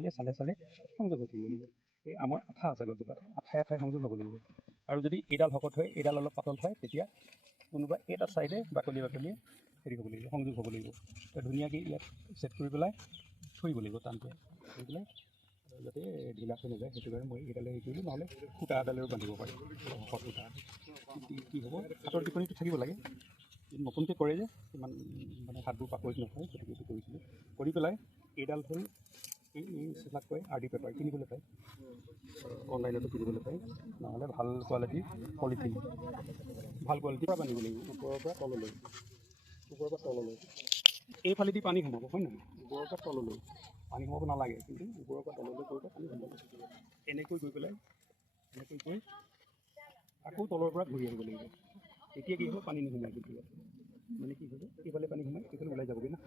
পেলাই চালে চালে সংযোগ হৈ থাকিব লাগিব। এই আমাৰ আঠা আছে গছজোপাত, আঠাই আঠাই সংযোগ হ'ব লাগিব। আৰু যদি এইডাল শকত হয়, এইডাল অলপ পাতল হয়, তেতিয়া কোনোবা এটা ছাইডে বাকলিয়ে হেৰি হ'ব লাগিব, সংযোগ হ'ব লাগিব। ধুনীয়াকৈ ইয়াত ছেট কৰি পেলাই থৈ দিব লাগিব টানকৈ, থৈ পেলাই যাতে ঢিলা হৈ নাযায়। সেইটো কাৰণে মই এইডালে হেৰি কৰিলোঁ, নহ'লে সূতা এডালেও বান্ধিব পাৰি, শকত সূতা। কি হ'ব, হাতৰ টিপনিটো থাকিব লাগে। নতুনকৈ কৰে যে ইমান মানে হাতবোৰ পাকৈত নহয়, গতিকে এইটো কৰিছিলোঁ। কৰি পেলাই এইডাল হ'ল এই চিলাক কয় আৰ ডি পেপাৰ, কিনিবলৈ পায়, অনলাইনতো কিনিবলৈ পায়, নহ'লে ভাল কোৱালিটিৰ পলিথিন, ভাল কোৱালিটিৰ পৰা বান্ধিব লাগিব, ওপৰৰ পৰা তললৈ, ওপৰৰ পৰা তললৈ। এইফালেদি পানী সোমাব, হয় নহয়? ওপৰৰ পৰা তললৈ পানী সোমাব নালাগে, কিন্তু ওপৰৰ পৰা তললৈ কৰিলে পানী সোমাব। এনেকৈ গৈ পেলাই এনেকৈ গৈ আকৌ তলৰ পৰা ঘূৰি আহিব লাগিব। তেতিয়া কি হ'ব, পানী নোসোমাই। তেতিয়া মানে কি হ'ব, এইফালে পানী সোমাই এইফালে ওলাই যাবগৈ না।